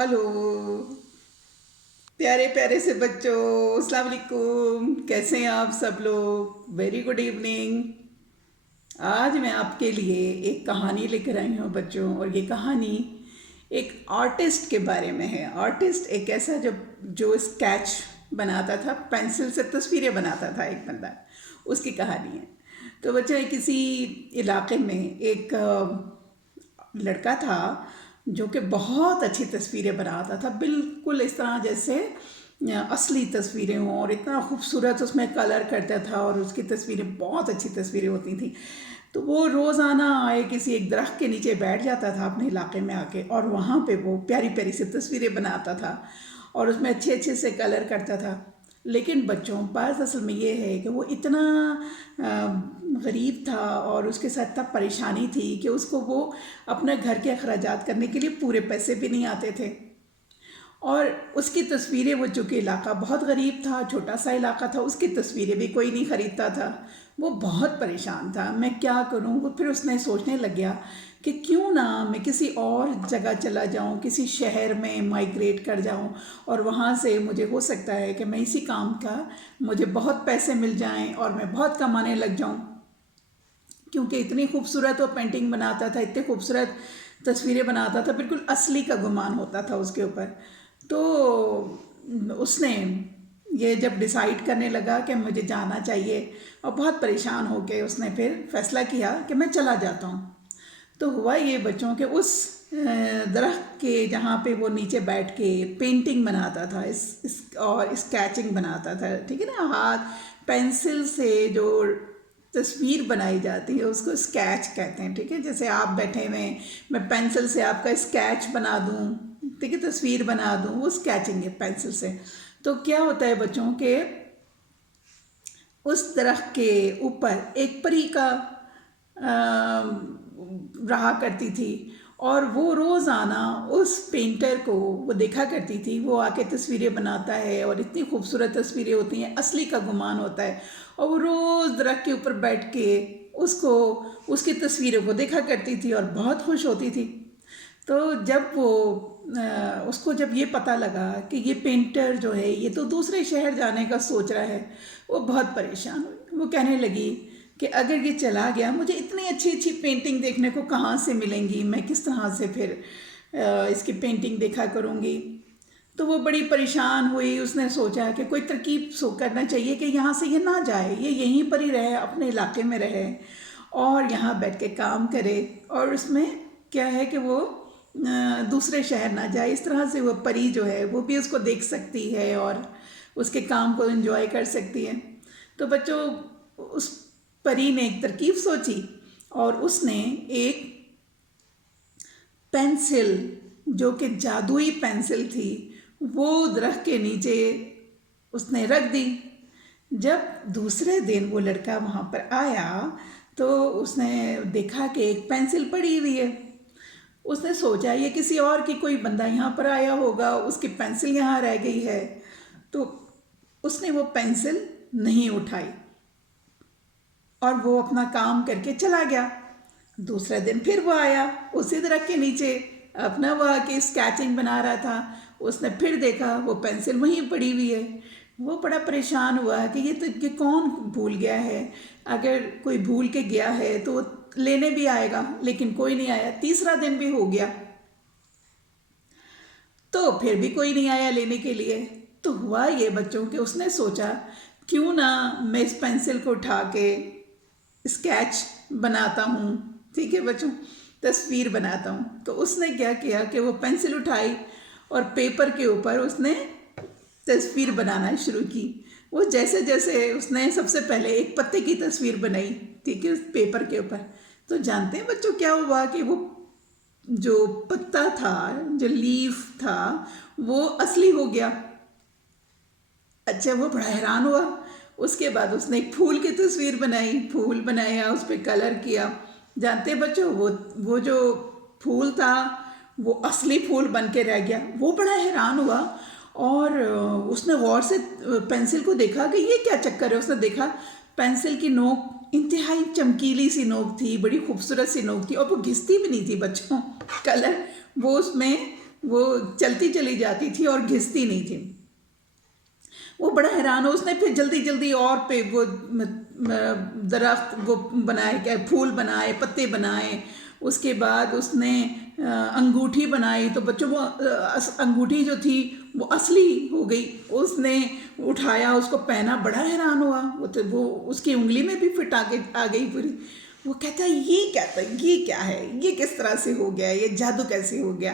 Hello प्यारे प्यारे से बच्चों, अस्सलाम वालेकुम। कैसे हैं आप सब लोग? Very good evening. आज मैं आपके लिए एक कहानी लेकर आई हूँ बच्चों, और ये कहानी एक आर्टिस्ट के बारे में है। आर्टिस्ट एक ऐसा जो स्केच बनाता था, पेंसिल से तस्वीरें बनाता था, एक बंदा, उसकी कहानी है। तो बच्चों, किसी इलाके में एक लड़का था जो कि बहुत अच्छी तस्वीरें बनाता था, बिल्कुल इस तरह जैसे असली तस्वीरें हों, और इतना खूबसूरत उसमें कलर करता था, और उसकी तस्वीरें बहुत अच्छी तस्वीरें होती थी। तो वो रोज़ाना आए किसी एक दरख्त के नीचे बैठ जाता था अपने इलाके में आके, और वहाँ पे वो प्यारी प्यारी सी तस्वीरें बनाता था और उसमें अच्छे अच्छे से कलर करता था। लेकिन बच्चों, बात असल में ये है कि वो इतना गरीब था और उसके साथ तब परेशानी थी कि उसको वो अपने घर के अखराजात करने के लिए पूरे पैसे भी नहीं आते थे। और उसकी तस्वीरें, वो चूँकि इलाका बहुत गरीब था, छोटा सा इलाका था, उसकी तस्वीरें भी कोई नहीं ख़रीदता था। वो बहुत परेशान था, मैं क्या करूँ। वो फिर उसने सोचने लग गया कि क्यों ना मैं किसी और जगह चला जाऊँ, किसी शहर में माइग्रेट कर जाऊँ, और वहाँ से मुझे हो सकता है कि मैं इसी काम का मुझे बहुत पैसे मिल जाएं और मैं बहुत कमाने लग जाऊँ। क्योंकि इतनी खूबसूरत वो पेंटिंग बनाता था, इतनी खूबसूरत तस्वीरें बनाता था, बिल्कुल असली का गुमान होता था उसके ऊपर। तो उसने ये जब डिसाइड करने लगा कि मुझे जाना चाहिए, और बहुत परेशान होकर उसने फिर फैसला किया कि मैं चला जाता हूँ। तो हुआ ये बच्चों के उस दरख्त के जहाँ पे वो नीचे बैठ के पेंटिंग बनाता था, इस और स्केचिंग बनाता था, ठीक है ना, हाथ पेंसिल से जो तस्वीर बनाई जाती है उसको स्केच कहते हैं, ठीक है। जैसे आप बैठे हुए, मैं पेंसिल से आपका स्केच बना दूँ, ठीक है, तस्वीर बना दूँ, वो स्केचिंग है पेंसिल से। तो क्या होता है बच्चों के, उस दरख्त के ऊपर एक परी का रहा करती थी, और वो रोज़ाना उस पेंटर को वो देखा करती थी। वो आके तस्वीरें बनाता है और इतनी खूबसूरत तस्वीरें होती हैं, असली का गुमान होता है, और वो रोज़ दरख्त के ऊपर बैठ के उसको, उसकी तस्वीरों को देखा करती थी और बहुत खुश होती थी। तो जब वो उसको जब ये पता लगा कि ये पेंटर जो है ये तो दूसरे शहर जाने का सोच रहा है, वो बहुत परेशान हुई। वो कहने लगी कि अगर ये चला गया, मुझे इतनी अच्छी अच्छी पेंटिंग देखने को कहाँ से मिलेंगी, मैं किस तरह से फिर इसकी पेंटिंग देखा करूँगी। तो वो बड़ी परेशान हुई। उसने सोचा कि कोई तरकीब करना चाहिए कि यहाँ से ये ना जाए, ये यहीं पर ही रहे, अपने इलाके में रहे और यहाँ बैठ के काम करे, और उसमें क्या है कि वो दूसरे शहर ना जाए। इस तरह से वो परी जो है वो भी उसको देख सकती है और उसके काम को एंजॉय कर सकती है। तो बच्चों, उस परी ने एक तरकीब सोची, और उसने एक पेंसिल, जो कि जादुई पेंसिल थी, वो दरख्त के नीचे उसने रख दी। जब दूसरे दिन वो लड़का वहाँ पर आया तो उसने देखा कि एक पेंसिल पड़ी हुई है। उसने सोचा ये किसी और की, कोई बंदा यहाँ पर आया होगा, उसकी पेंसिल यहाँ रह गई है। तो उसने वो पेंसिल नहीं उठाई और वो अपना काम करके चला गया। दूसरे दिन फिर वो आया, उसी दरख्त के नीचे अपना वो आके स्केचिंग बना रहा था। उसने फिर देखा वो पेंसिल वहीं पड़ी हुई है। वो बड़ा परेशान हुआ कि ये कौन भूल गया है। अगर कोई भूल के गया है तो वो लेने भी आएगा, लेकिन कोई नहीं आया। तीसरा दिन भी हो गया तो फिर भी कोई नहीं आया लेने के लिए। तो हुआ ये बच्चों के, उसने सोचा क्यों ना मैं इस पेंसिल को उठा के स्केच बनाता हूँ, ठीक है बच्चों, तस्वीर बनाता हूँ। तो उसने क्या किया कि वो पेंसिल उठाई और पेपर के ऊपर उसने तस्वीर बनाना शुरू की। वो जैसे जैसे उसने सबसे पहले एक पत्ते की तस्वीर बनाई, ठीक है, उस पेपर के ऊपर। तो जानते हैं बच्चों क्या हुआ कि वो जो पत्ता था, जो लीफ था, वो असली हो गया। अच्छा, वो बड़ा हैरान हुआ। उसके बाद उसने एक फूल की तस्वीर बनाई, फूल बनाया, उस पर कलर किया। जानते हैं बच्चों, वो जो फूल था वो असली फूल बन के रह गया। वो बड़ा हैरान हुआ, और उसने गौर से पेंसिल को देखा कि ये क्या चक्कर है। उसने देखा पेंसिल की नोक इंतहाई चमकीली सी नोक थी, बड़ी खूबसूरत सी नोक थी, और वो घिसती भी नहीं थी बच्चों। कलर वो उसमें وہ چلتی چلی جاتی تھی اور گھستی نہیں تھی۔ وہ بڑا حیران ہو، اس نے پھر جلدی جلدی اور پہ وہ درخت وہ بنائے، کیا پھول بنائے، پتے بنائے، اس کے بعد اس نے انگوٹھی بنائی۔ تو بچوں وہ انگوٹھی جو تھی وہ اصلی ہو گئی، اس نے اٹھایا، اس کو پہنا، بڑا حیران ہوا، وہ اس کی انگلی میں بھی فٹ آ گئی پوری۔ وہ کہتا ہے یہ کیا ہے، یہ کس طرح سے ہو گیا، یہ جادو کیسے ہو گیا؟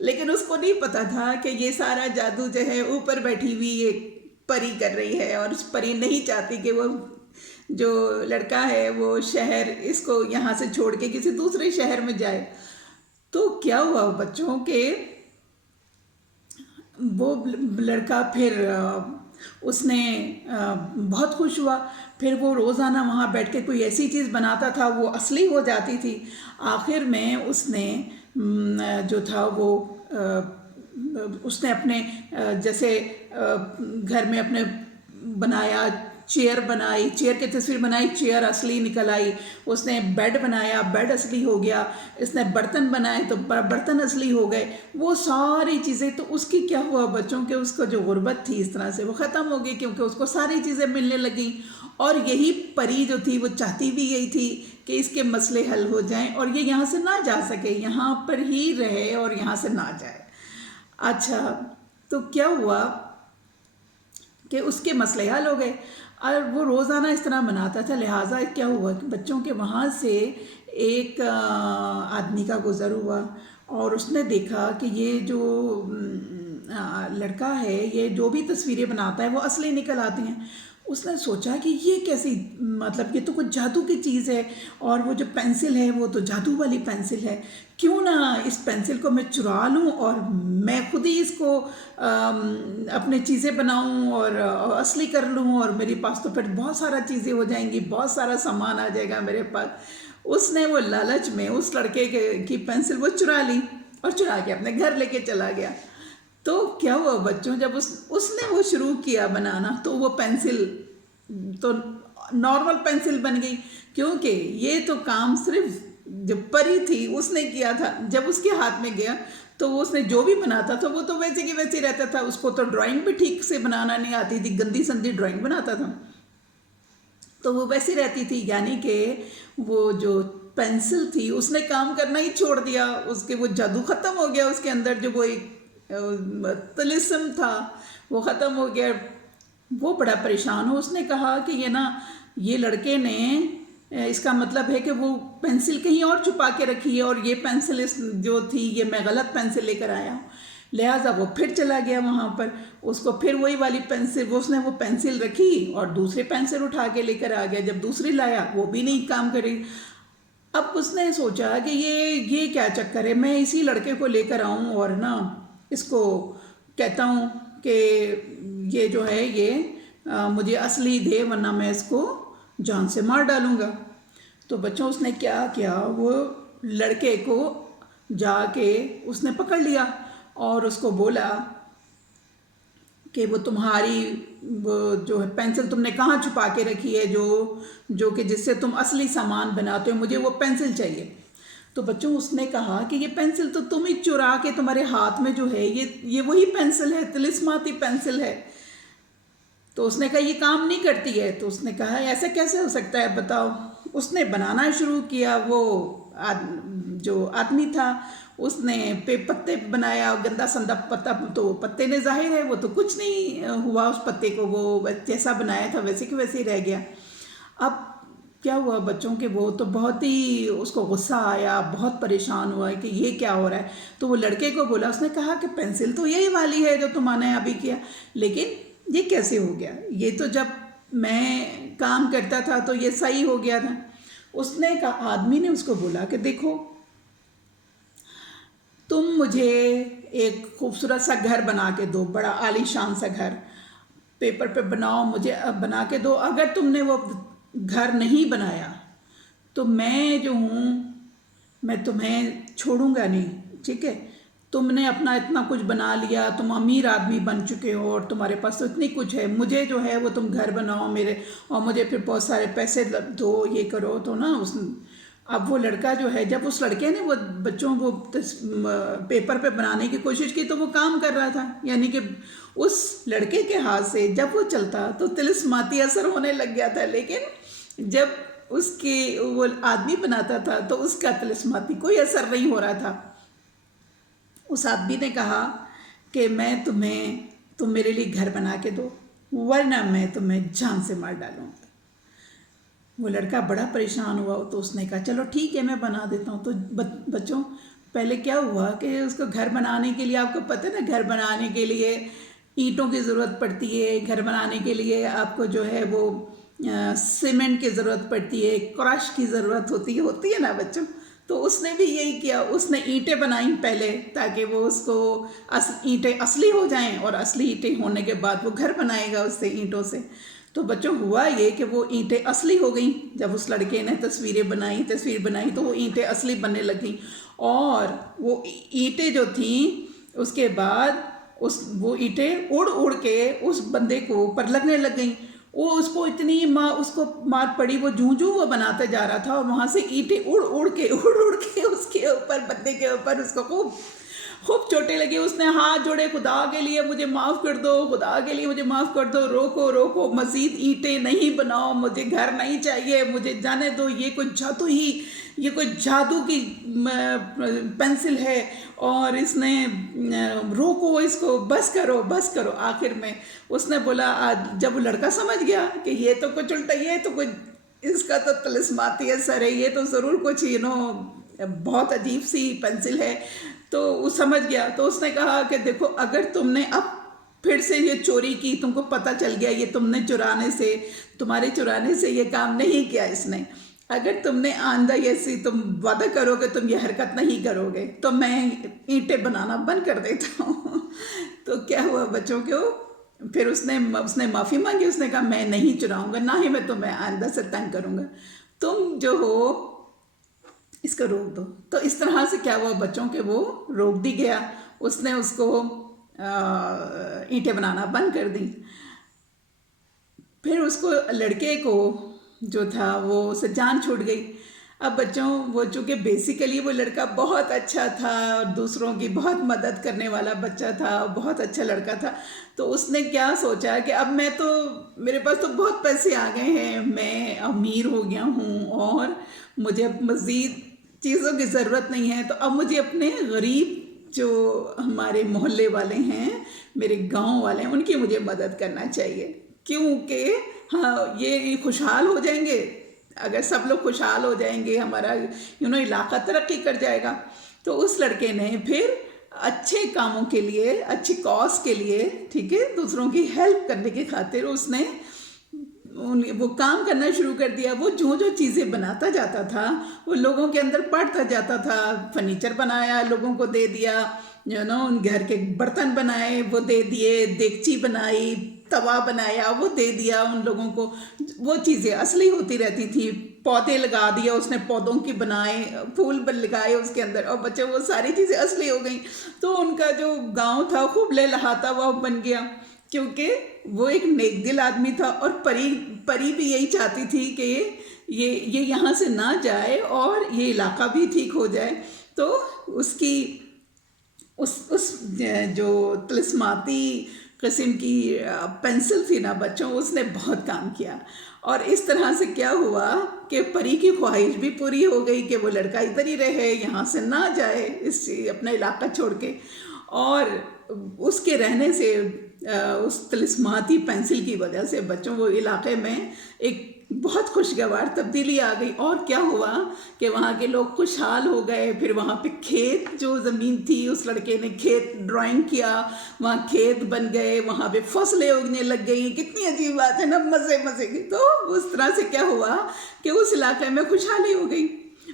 لیکن اس کو نہیں پتا تھا کہ یہ سارا جادو جو ہے اوپر بیٹھی ہوئی ایک پری کر رہی ہے، اور اس پری نہیں چاہتی کہ وہ جو لڑکا ہے وہ شہر اس کو یہاں سے چھوڑ کے کسی دوسرے شہر میں جائے۔ تو کیا ہوا بچوں کہ وہ لڑکا پھر اس نے بہت خوش ہوا، پھر وہ روزانہ وہاں بیٹھ کے کوئی ایسی چیز بناتا تھا، وہ اصلی ہو جاتی تھی۔ آخر میں اس نے جو تھا وہ اس نے اپنے جیسے گھر میں اپنے بنایا، چیئر بنائی، چیئر کی تصویر بنائی، چیئر اصلی نکل آئی۔ اس نے بیڈ بنایا، بیڈ اصلی ہو گیا۔ اس نے برتن بنائے تو برتن اصلی ہو گئے۔ وہ ساری چیزیں، تو اس کی کیا ہوا بچوں کے، اس کو جو غربت تھی اس طرح سے وہ ختم ہو گئی، کیونکہ اس کو ساری چیزیں ملنے لگیں۔ اور یہی پری جو تھی وہ چاہتی بھی یہی تھی کہ اس کے مسئلے حل ہو جائیں اور یہ یہاں سے نہ جا سکے، یہاں پر ہی رہے اور یہاں سے نہ جائے۔ اچھا، تو کیا ہوا کہ اس کے مسئلے حل ہو گئے، اور وہ روزانہ اس طرح مناتا تھا۔ لہٰذا کیا ہوا کہ بچوں کے وہاں سے ایک آدمی کا گزر ہوا، اور اس نے دیکھا کہ یہ جو لڑکا ہے یہ جو بھی تصویریں بناتا ہے وہ اصلی نکل آتی ہیں۔ اس نے سوچا کہ یہ کیسی، مطلب یہ تو کچھ جادو کی چیز ہے، اور وہ جو پینسل ہے وہ تو جادو والی پینسل ہے، کیوں نہ اس پینسل کو میں چرا لوں اور میں خود ہی اس کو اپنے چیزیں بناؤں اور اصلی کر لوں، اور میرے پاس تو پھر بہت سارا چیزیں ہو جائیں گی، بہت سارا سامان آ جائے گا میرے پاس۔ اس نے وہ لالچ میں اس لڑکے کی پینسل وہ چرا لی، اور چرا کے اپنے گھر لے کے چلا گیا۔ تو کیا ہوا بچوں، جب اس نے وہ شروع کیا بنانا، تو وہ پینسل تو نارمل پینسل بن گئی، کیونکہ یہ تو کام صرف جو پری تھی اس نے کیا تھا۔ جب اس کے ہاتھ میں گیا تو اس نے جو بھی بناتا تھا وہ تو ویسے کی ویسے رہتا تھا، اس کو تو ڈرائنگ بھی ٹھیک سے بنانا نہیں آتی تھی، گندی سندی ڈرائنگ بناتا تھا، تو وہ ویسی رہتی تھی۔ یعنی کہ وہ جو پینسل تھی اس نے کام کرنا ہی چھوڑ دیا، اس کے وہ جادو ختم ہو گیا، اس کے اندر جو وہ ایک طلسم تھا وہ ختم ہو گیا۔ وہ بڑا پریشان ہو، اس نے کہا کہ یہ لڑکے نے اس کا مطلب ہے کہ وہ پینسل کہیں اور چھپا کے رکھی ہے، اور یہ پینسل جو تھی یہ میں غلط پینسل لے کر آیا ہوں۔ لہٰذا وہ پھر چلا گیا وہاں پر، اس کو پھر وہی والی پینسل، اس نے وہ پینسل رکھی اور دوسری پینسل اٹھا کے لے کر آ گیا۔ جب دوسری لایا وہ بھی نہیں کام کری۔ اب اس نے سوچا کہ یہ کیا چکر ہے، میں اسی لڑکے کو لے کر آؤں اور اس کو کہتا ہوں کہ یہ جو ہے یہ مجھے اصلی دے، ورنہ میں اس کو جان سے مار ڈالوں گا۔ تو بچوں اس نے کیا کیا، وہ لڑکے کو جا کے اس نے پکڑ لیا اور اس کو بولا کہ وہ تمہاری وہ جو ہے پینسل تم نے کہاں چھپا کے رکھی ہے، جو کہ جس سے تم اصلی سامان بناتے ہو، مجھے وہ پینسل چاہیے۔ تو بچوں اس نے کہا کہ یہ پینسل تو تم ہی چرا کے، تمہارے ہاتھ میں جو ہے یہ وہی پینسل ہے، طلسماتی پینسل ہے۔ تو اس نے کہا یہ کام نہیں کرتی ہے۔ تو اس نے کہا ایسا کیسے ہو سکتا ہے بتاؤ۔ اس نے بنانا شروع کیا، وہ جو آدمی تھا اس نے پتے بنایا، گندا سندا پتا، تو پتے نے ظاہر ہے وہ تو کچھ نہیں ہوا اس پتے کو، وہ جیسا بنایا تھا ویسے کہ ویسے ہی رہ گیا۔ اب کیا ہوا بچوں کے، وہ تو بہت ہی اس کو غصہ آیا، بہت پریشان ہوا کہ یہ کیا ہو رہا ہے۔ تو وہ لڑکے کو بولا، اس نے کہا کہ پینسل تو یہی والی ہے جو تم نے ابھی کیا، لیکن یہ کیسے ہو گیا، یہ تو جب میں کام کرتا تھا تو یہ صحیح ہو گیا تھا۔ اس نے کہا، آدمی نے اس کو بولا کہ دیکھو تم مجھے ایک خوبصورت سا گھر بنا کے دو، بڑا عالی شان سا گھر پیپر پہ بناؤ، مجھے بنا کے دو۔ اگر تم نے وہ گھر نہیں بنایا تو میں جو ہوں میں تمہیں چھوڑوں گا نہیں، ٹھیک ہے؟ تم نے اپنا اتنا کچھ بنا لیا، تم امیر آدمی بن چکے ہو اور تمہارے پاس تو اتنی کچھ ہے، مجھے جو ہے وہ تم گھر بناؤ میرے، اور مجھے پھر بہت سارے پیسے دو، یہ کرو۔ تو अब वो लड़का जो है, जब उस लड़के ने वो बच्चों को पेपर पे बनाने की कोशिश की तो वो काम कर रहा था, यानी कि उस लड़के के हाथ से जब वो चलता तो तिलिस्माती असर होने लग गया था, लेकिन जब उसके वो आदमी बनाता था तो उसका तिलिस्माती कोई असर नहीं हो रहा था। उस आदमी ने कहा कि तुम मेरे लिए घर बना के दो, वरना मैं तुम्हें जान से मार डालूंगा। वो लड़का बड़ा परेशान हुआ, तो उसने कहा चलो ठीक है, मैं बना देता हूँ। तो बच्चों, पहले क्या हुआ कि उसको घर बनाने के लिए, आपको पता है ना, घर बनाने के लिए ईंटों की ज़रूरत पड़ती है, घर बनाने के लिए आपको जो है वो सीमेंट की ज़रूरत पड़ती है, क्रश की ज़रूरत होती है ना बच्चों। तो उसने भी यही किया, उसने ईंटें बनाई पहले, ताकि वो उसको ईंटें असली हो जाएं, और असली ईंटें होने के बाद वो घर बनाएगा उससे, ईंटों से। तो बच्चों, हुआ ये कि वो ईंटें असली हो गई। जब उस लड़के ने तस्वीर बनाई तो वो ईंटें असली बनने लगी, और वो ईंटें जो थीं, उसके बाद वो ईंटें उड़ उड़ के उस बंदे को ऊपर लगने लग गई। वो उसको मार पड़ी, वो जूं वो बनाते जा रहा था, और वहाँ से ईंटें उड़ उड़ के उसके ऊपर, बंदे के ऊपर उसको खूब खूब चोटें लगी। उसने हाथ जोड़े, खुदा के लिए मुझे माफ़ कर दो, खुदा के लिए मुझे माफ़ कर दो, रोको रोको, मज़ीद ईंटें नहीं बनाओ, मुझे घर नहीं चाहिए, मुझे जाने दो, ये कोई जादू की पेंसिल है, और इसने रोको इसको, बस करो बस करो। आखिर में उसने बोला, जब वो लड़का समझ गया कि ये तो कुछ उल्टा, ये तो कुछ, इसका तो तिलिस्माती असर है, ये तो ज़रूर कुछ बहुत अजीब सी पेंसिल है, तो वो समझ गया। तो उसने कहा कि देखो, अगर तुमने अब फिर से ये चोरी की, तुमको पता चल गया ये तुम्हारे चुराने से ये काम नहीं किया इसने, अगर तुमने आंदा तुम वादा करोगे तुम ये हरकत नहीं करोगे, तो मैं ईंटें बनाना बंद कर देता हूँ। तो क्या हुआ बच्चों को, फिर उसने माफ़ी मांगी। उसने कहा मैं नहीं चुराऊंगा, ना ही मैं तुम्हें आइंदा से तंग करूँगा, तुम जो हो इसको रोक दो। तो इस तरह से क्या हुआ बच्चों के, वो रोक दी गया, उसने उसको ईंटें बनाना बंद कर दी। फिर उसको, लड़के को जो था वो उससे जान छूट गई। अब बच्चों, वो चूँकि बेसिकली वो लड़का बहुत अच्छा था और दूसरों की बहुत मदद करने वाला बच्चा था, बहुत अच्छा लड़का था, तो उसने क्या सोचा कि अब मेरे पास तो बहुत पैसे आ गए हैं, मैं अमीर हो गया हूँ और मुझे अब मज़ीद चीज़ों की ज़रूरत नहीं है, तो अब मुझे अपने गरीब जो हमारे मोहल्ले वाले हैं, मेरे गांव वाले हैं, उनकी मुझे मदद करना चाहिए, क्योंकि हाँ, ये खुशहाल हो जाएंगे। अगर सब लोग खुशहाल हो जाएंगे, हमारा इलाका तरक्की कर जाएगा। तो उस लड़के ने फिर अच्छे कामों के लिए, अच्छी कॉज के लिए, ठीक है, दूसरों की हेल्प करने की खातिर उसने वो काम करना शुरू कर दिया। वो जो जो चीज़ें बनाता जाता था वो लोगों के अंदर पड़ता जाता था। फर्नीचर बनाया, लोगों को दे दिया, उन घर के बर्तन बनाए, वो दे दिए, देगची बनाई, तवा बनाया, वो दे दिया उन लोगों को। वो चीज़ें असली होती रहती थी। पौधे लगा दिया उसने, पौधों की बनाए, फूल लगाए उसके अंदर, और बच्चे वो सारी चीज़ें असली हो गई। तो उनका जो गांव था खूब लहलहाता हुआ बन गया, क्योंकि वो एक नेक दिल आदमी था। और परी भी यही चाहती थी कि ये यहाँ से ना जाए और ये इलाका भी ठीक हो जाए। तो उसकी उस जो तिलिस्माती किस्म की पेंसिल थी ना बच्चों, उसने बहुत काम किया। और इस तरह से क्या हुआ कि परी की ख्वाहिश भी पूरी हो गई कि वो लड़का इधर ही रहे, यहाँ से ना जाए, अपना इलाका छोड़ के। और उसके रहने से, उस तिलिस्माती पेंसिल की वजह से बच्चों, वो इलाके में एक बहुत खुशगवार तब्दीली आ गई। और क्या हुआ कि वहाँ के लोग खुशहाल हो गए। फिर वहाँ पे खेत, जो ज़मीन थी, उस लड़के ने खेत ड्राइंग किया, वहाँ खेत बन गए, वहाँ पे फसलें उगने लग गई। कितनी अजीब बात है ना, मज़े की। तो उस तरह से क्या हुआ कि उस इलाके में खुशहाली हो गई,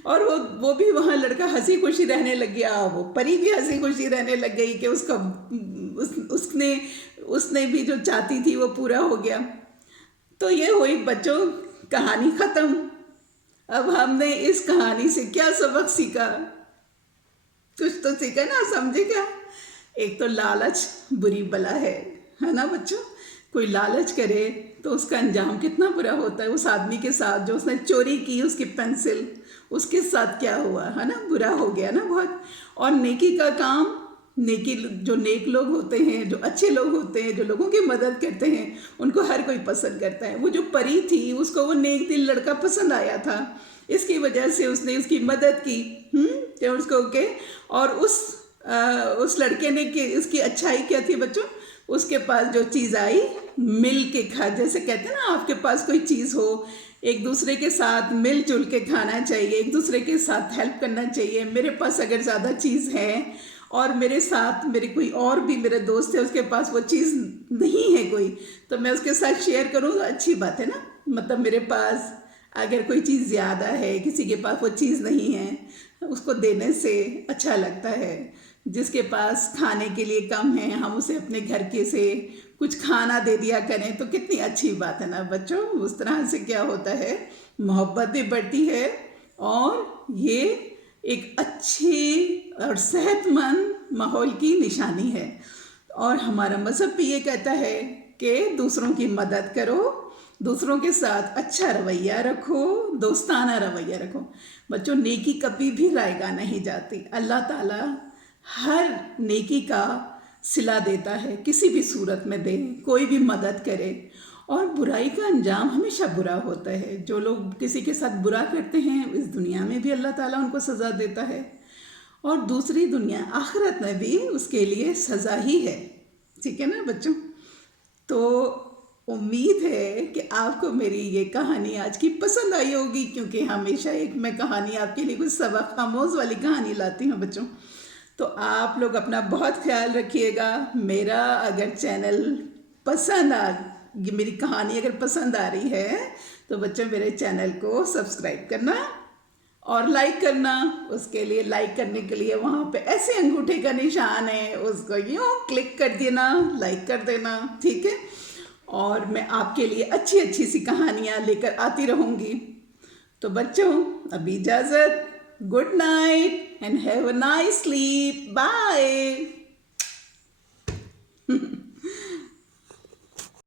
और वो भी वहाँ लड़का हंसी खुशी रहने लग गया, वो परी भी हंसी खुशी रहने लग गई कि उसने भी जो चाहती थी वो पूरा हो गया। तो ये हुई बच्चों कहानी ख़त्म। अब हमने इस कहानी से क्या सबक सीखा? कुछ तो सीखा ना, समझे क्या? एक तो लालच बुरी बला है ना बच्चों? कोई लालच करे तो उसका अंजाम कितना बुरा होता है। उस आदमी के साथ जो उसने चोरी की उसकी पेंसिल, उसके साथ क्या हुआ है ना, बुरा हो गया ना बहुत। और नेकी का काम, नेकी, जो नेक लोग होते हैं, जो अच्छे लोग होते हैं, जो लोगों की मदद करते हैं, उनको हर कोई पसंद करता है। वो जो परी थी उसको वो नेक दिल लड़का पसंद आया था, इसकी वजह से उसने उसकी मदद की तो उसको के। और उस लड़के ने उसकी अच्छाई क्या थी बच्चों, उसके पास जो चीज़ आई मिल के खा, जैसे कहते हैं ना, आपके पास कोई चीज़ हो, एक दूसरे के साथ मिलजुल के खाना चाहिए, एक दूसरे के साथ हेल्प करना चाहिए। मेरे पास अगर ज़्यादा चीज़ है और मेरे साथ मेरे कोई और भी मेरे दोस्त है उसके पास वो चीज़ नहीं है कोई, तो मैं उसके साथ शेयर करूँ तो अच्छी बात है ना। मतलब मेरे पास अगर कोई चीज़ ज़्यादा है, किसी के पास वो चीज़ नहीं है, उसको देने से अच्छा लगता है। जिसके पास खाने के लिए कम है, हम उसे अपने घर के से कुछ खाना दे दिया करें तो कितनी अच्छी बात है ना बच्चों। उस तरह से क्या होता है, मोहब्बत भी बढ़ती है और ये एक अच्छी और सेहतमंद माहौल की निशानी है। और हमारा मज़हब भी ये कहता है कि दूसरों की मदद करो, दूसरों के साथ अच्छा रवैया रखो, दोस्ताना रवैया रखो। बच्चों, नेकी कभी भी रायगा नहीं जाती। अल्लाह ताला हर नेकी का सिला देता है, किसी भी सूरत में दे, कोई भी मदद करे। और बुराई का अंजाम हमेशा बुरा होता है। जो लोग किसी के साथ बुरा करते हैं इस दुनिया में भी अल्लाह ताला उनको सज़ा देता है और दूसरी दुनिया आखिरत में भी उसके लिए सज़ा ही है। ठीक है ना बच्चों। तो उम्मीद है कि आपको मेरी ये कहानी आज की पसंद आई होगी, क्योंकि हमेशा एक मैं कहानी आपके लिए कुछ सबक आमोज़ वाली कहानी लाती हूँ बच्चों। तो आप लोग अपना बहुत ख्याल रखिएगा। मेरा अगर चैनल पसंद मेरी कहानी अगर पसंद आ रही है तो बच्चों मेरे चैनल को सब्सक्राइब करना और लाइक करना। उसके लिए लाइक करने के लिए वहाँ पे ऐसे अंगूठे का निशान है, उसको यूँ क्लिक कर देना, लाइक कर देना, ठीक है। और मैं आपके लिए अच्छी अच्छी सी कहानियाँ लेकर आती रहूँगी। तो बच्चों अभी इजाज़त, good night and have a nice sleep, bye.